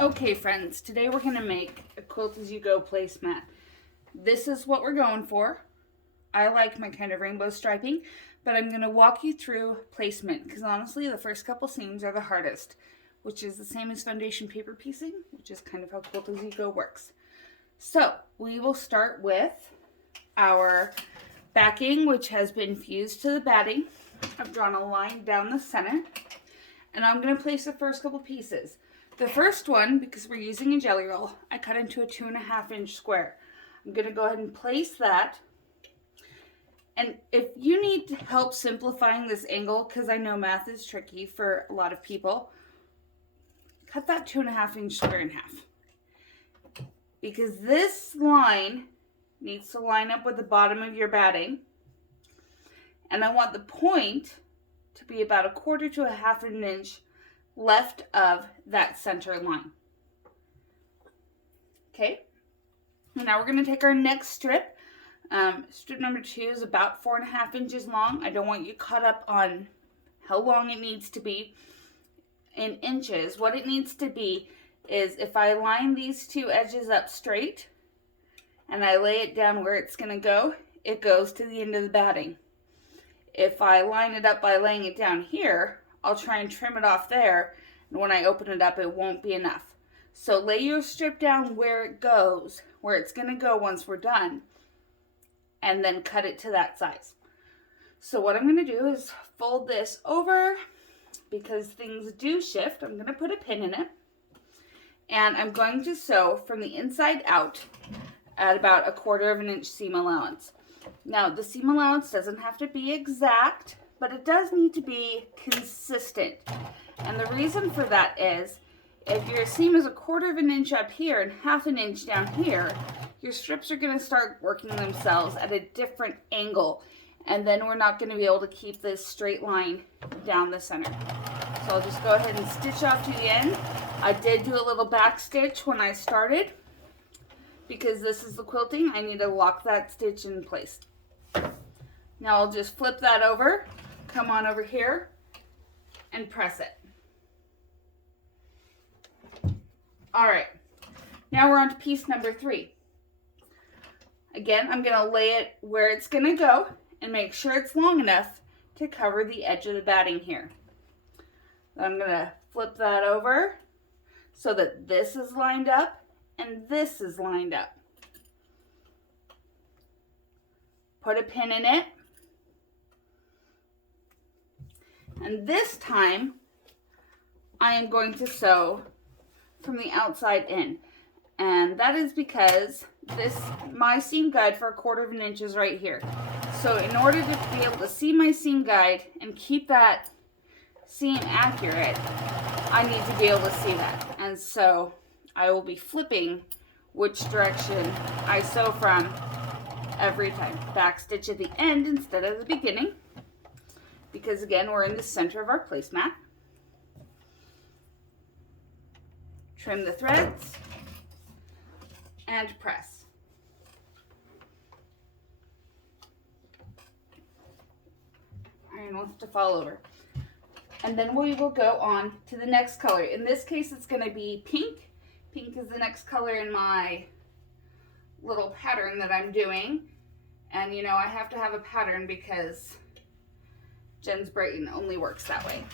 Okay friends, today we're going to make a Quilt-As-You-Go placemat. This is what we're going for. I like my kind of rainbow striping, but I'm going to walk you through placement because honestly the first couple seams are the hardest, which is the same as foundation paper piecing, which is kind of how Quilt-As-You-Go works. So we will start with our backing, which has been fused to the batting. I've drawn a line down the center, and I'm going to place the first couple pieces. The first one, because we're using a jelly roll, I cut into a 2.5 inch square. I'm going to go ahead and place that. And if you need help simplifying this angle, because I know math is tricky for a lot of people, cut that 2.5 inch square in half. Because this line needs to line up with the bottom of your batting. And I want the point to be about 1/4 to 1/2 inch left of that center line. Okay, now we're going to take our next strip. Strip number 2 is about 4.5 inches long. I don't want you caught up on how long it needs to be in inches. What it needs to be is if I line these two edges up straight and I lay it down where it's going to go, it goes to the end of the batting. If I line it up by laying it down here, I'll try and trim it off there, and when I open it up, it won't be enough. So lay your strip down where it goes, where it's going to go once we're done, and then cut it to that size. So what I'm going to do is fold this over, because things do shift. I'm going to put a pin in it, and I'm going to sew from the inside out at about 1/4 inch seam allowance. Now, the seam allowance doesn't have to be exact, but it does need to be consistent. And the reason for that is, if your seam is 1/4 inch up here and 1/2 inch down here, your strips are going to start working themselves at a different angle. And then we're not going to be able to keep this straight line down the center. So I'll just go ahead and stitch off to the end. I did do a little back stitch when I started, because this is the quilting. I need to lock that stitch in place. Now I'll just flip that over, come on over here, and press it. All right, now we're on to piece number 3. Again, I'm going to lay it where it's going to go and make sure it's long enough to cover the edge of the batting here. Then I'm going to flip that over so that this is lined up and this is lined up. Put a pin in it. And this time, I am going to sew from the outside in. And that is because my seam guide for 1/4 inch is right here. So in order to be able to see my seam guide and keep that seam accurate, I need to be able to see that. And so I will be flipping which direction I sew from every time. Back stitch at the end instead of the beginning, because again, we're in the center of our placemat. Trim the threads and press. Iron wants to fall over. And then we will go on to the next color. In this case, it's going to be pink. Pink is the next color in my little pattern that I'm doing. And you know, I have to have a pattern because Jenn's brain only works that way.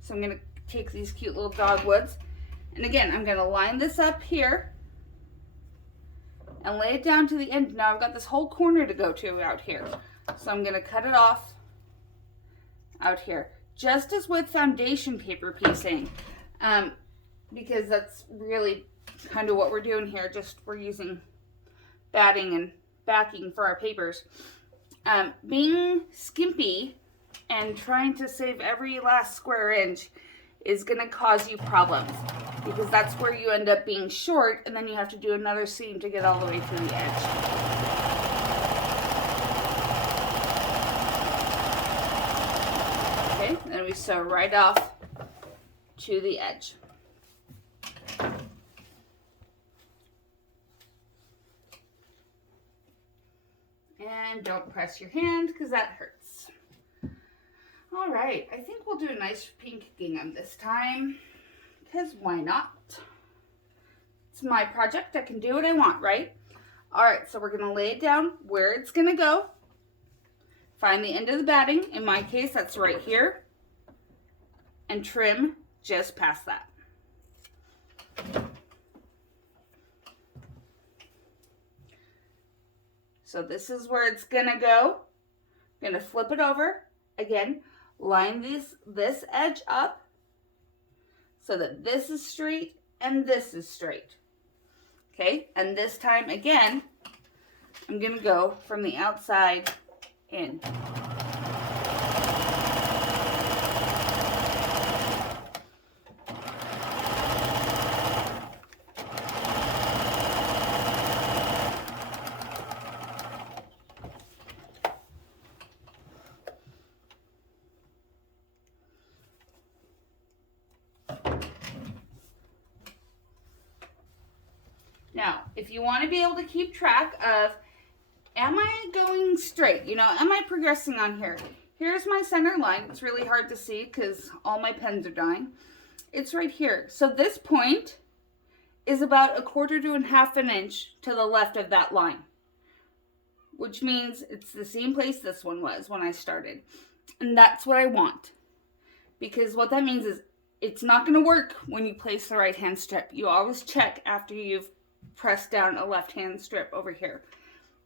So I'm going to take these cute little dogwoods. And again, I'm going to line this up here and lay it down to the end. Now I've got this whole corner to go to out here. So I'm going to cut it off out here. Just as with foundation paper piecing, because that's really kind of what we're doing here. Just we're using batting and backing for our papers. Being skimpy and trying to save every last square inch is going to cause you problems, because that's where you end up being short, and then you have to do another seam to get all the way to the edge. Okay, then we sew right off to the edge. And don't press your hand because that hurts. All right, I think we'll do a nice pink gingham this time, because why not? It's my project. I can do what I want, right? All right, so we're gonna lay it down where it's gonna go. Find the end of the batting. In my case, that's right here. And trim just past that. So this is where it's gonna go. I'm gonna flip it over. Again, line this edge up so that this is straight and this is straight. Okay, and this time again, I'm gonna go from the outside in. Now, if you want to be able to keep track of, am I going straight? You know, am I progressing on here? Here's my center line. It's really hard to see because all my pens are dying. It's right here. So this point is about 1/4 to 1/2 an inch to the left of that line, which means it's the same place this one was when I started. And that's what I want, because what that means is it's not going to work when you place the right hand strip. You always check after you've pressed down a left hand strip over here.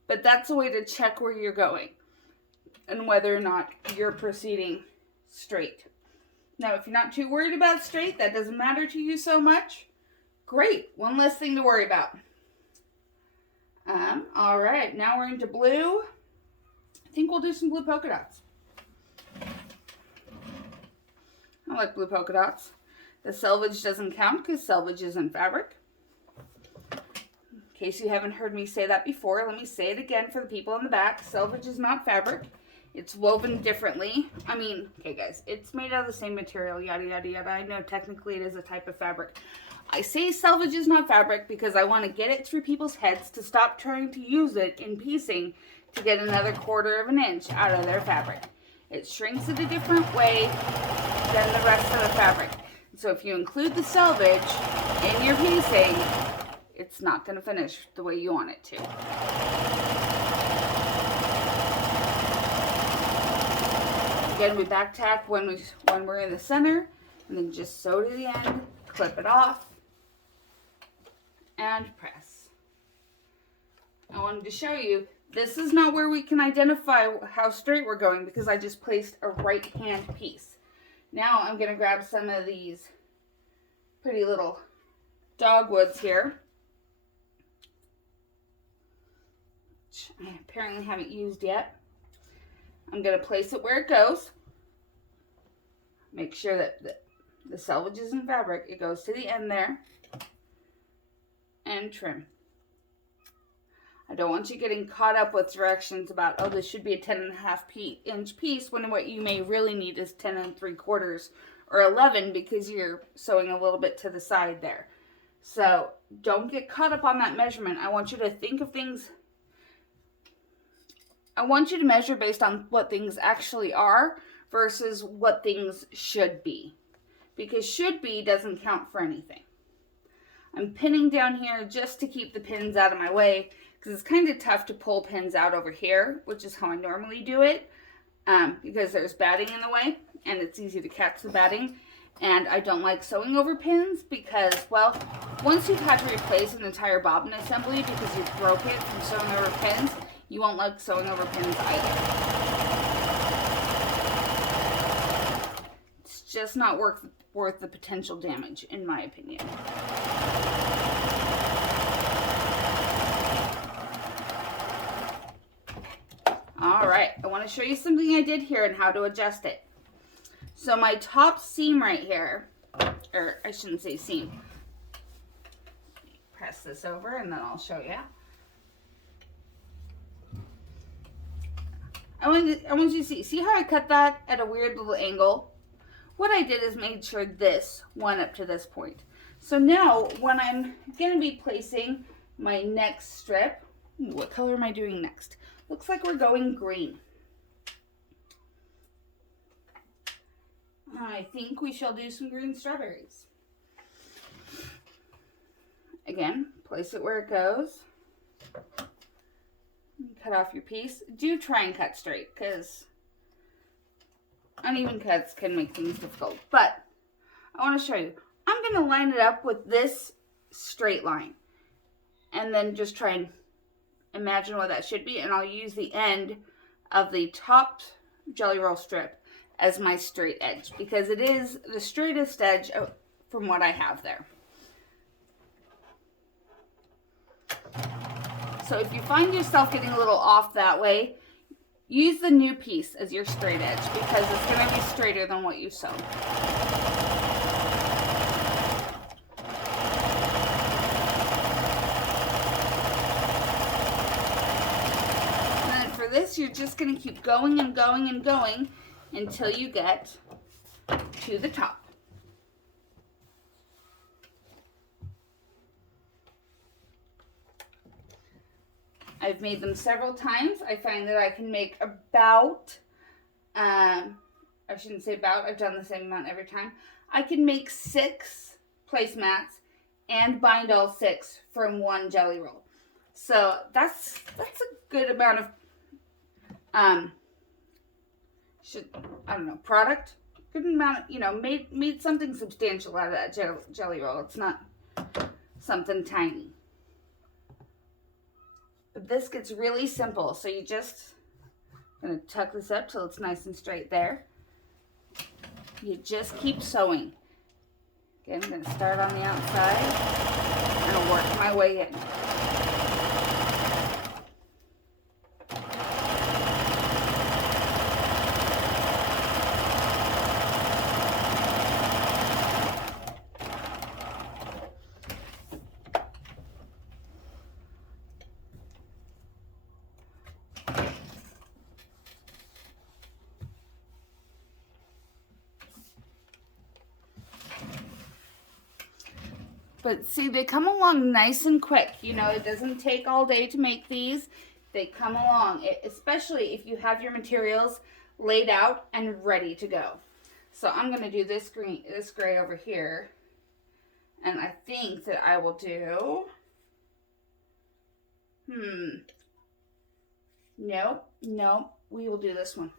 But that's a way to check where you're going and whether or not you're proceeding straight. Now, if you're not too worried about straight, that doesn't matter to you so much, great. One less thing to worry about. All right, now we're into blue. I think we'll do some blue polka dots. I like blue polka dots. The selvage doesn't count because selvage isn't fabric. In case you haven't heard me say that before, let me say it again for the people in the back. Selvage is not fabric. It's woven differently. I mean, okay guys, it's made out of the same material, yada, yada, yada. I know technically it is a type of fabric. I say selvage is not fabric because I want to get it through people's heads to stop trying to use it in piecing to get another 1/4 of an inch out of their fabric. It shrinks it a different way than the rest of the fabric. So if you include the selvage in your piecing, it's not going to finish the way you want it to. Again, we back tack when we're in the center, and then just sew to the end, clip it off, and press. I wanted to show you, this is not where we can identify how straight we're going because I just placed a right hand piece. Now I'm going to grab some of these pretty little dogwoods here, which I apparently haven't used yet. I'm going to place it where it goes. Make sure that the selvage isn't fabric. It goes to the end there. And trim. I don't want you getting caught up with directions about, oh, this should be a 10.5 inch piece, when what you may really need is 10 3/4 or 11 because you're sewing a little bit to the side there. So don't get caught up on that measurement. I want you to think of things, I want you to measure based on what things actually are versus what things should be, because should be doesn't count for anything. I'm pinning down here just to keep the pins out of my way because it's kind of tough to pull pins out over here, which is how I normally do it, because there's batting in the way and it's easy to catch the batting. And I don't like sewing over pins because, well, once you've had to replace an entire bobbin assembly because you broke it from sewing over pins, you won't like sewing over pins either. It's just not worth the potential damage, in my opinion. All right, I want to show you something I did here and how to adjust it. So my top seam right here, or I shouldn't say seam. Press this over and then I'll show you. I want you to see how I cut that at a weird little angle? What I did is made sure this went up to this point. So now when I'm going to be placing my next strip, what color am I doing next? Looks like we're going green. I think we shall do some green strawberries. Again, place it where it goes. Cut off your piece. Do try and cut straight, because uneven cuts can make things difficult. But I want to show you. I'm going to line it up with this straight line. And then just try and imagine what that should be. And I'll use the end of the top jelly roll strip as my straight edge, because it is the straightest edge from what I have there. So if you find yourself getting a little off that way, use the new piece as your straight edge, because it's going to be straighter than what you sewed. And then for this, you're just going to keep going and going and going until you get to the top. I've made them several times. I find that I can make about, I shouldn't say about, I've done the same amount every time. I can make 6 placemats and bind all 6 from one jelly roll. So that's a good amount of, product. Good amount of, made something substantial out of that jelly roll. It's not something tiny. But this gets really simple, so you just gonna tuck this up till it's nice and straight there. You just keep sewing. Again, I'm gonna start on the outside and work my way in. But see, they come along nice and quick. It doesn't take all day to make these. They come along, especially if you have your materials laid out and ready to go. So I'm going to do this gray over here. And I think that I will do... Nope. We will do this one.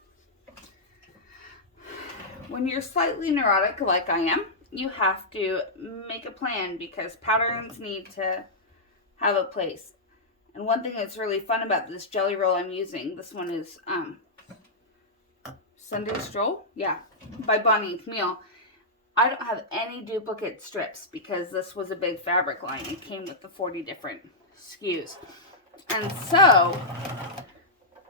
When you're slightly neurotic like I am, you have to make a plan, because patterns need to have a place. And one thing that's really fun about this jelly roll I'm using, this one is Sunday Stroll, by Bonnie and Camille. I don't have any duplicate strips because this was a big fabric line. It came with the 40 different SKUs. And so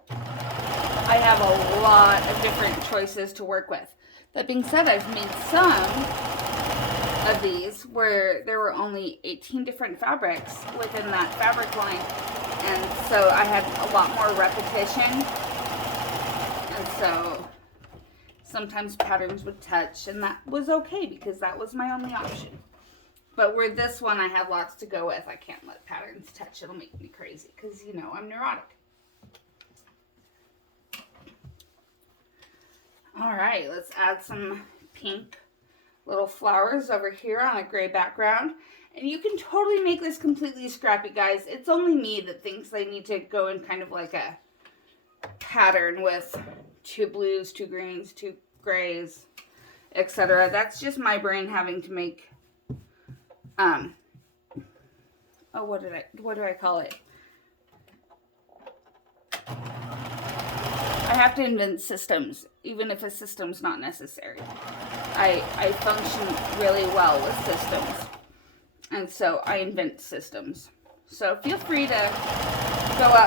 I have a lot of different choices to work with. That being said, I've made some of these where there were only 18 different fabrics within that fabric line, and so I had a lot more repetition, and so sometimes patterns would touch, and that was okay because that was my only option. But where this one I have lots to go with, I can't let patterns touch. It'll make me crazy because I'm neurotic. All right, let's add some pink little flowers over here on a gray background. And you can totally make this completely scrappy, guys. It's only me that thinks they need to go in kind of like a pattern with 2 blues, 2 greens, 2 grays, etc. That's just my brain having to make, what do I call it? I have to invent systems, even if a system's not necessary. I function really well with systems, and so I invent systems. So feel free to go out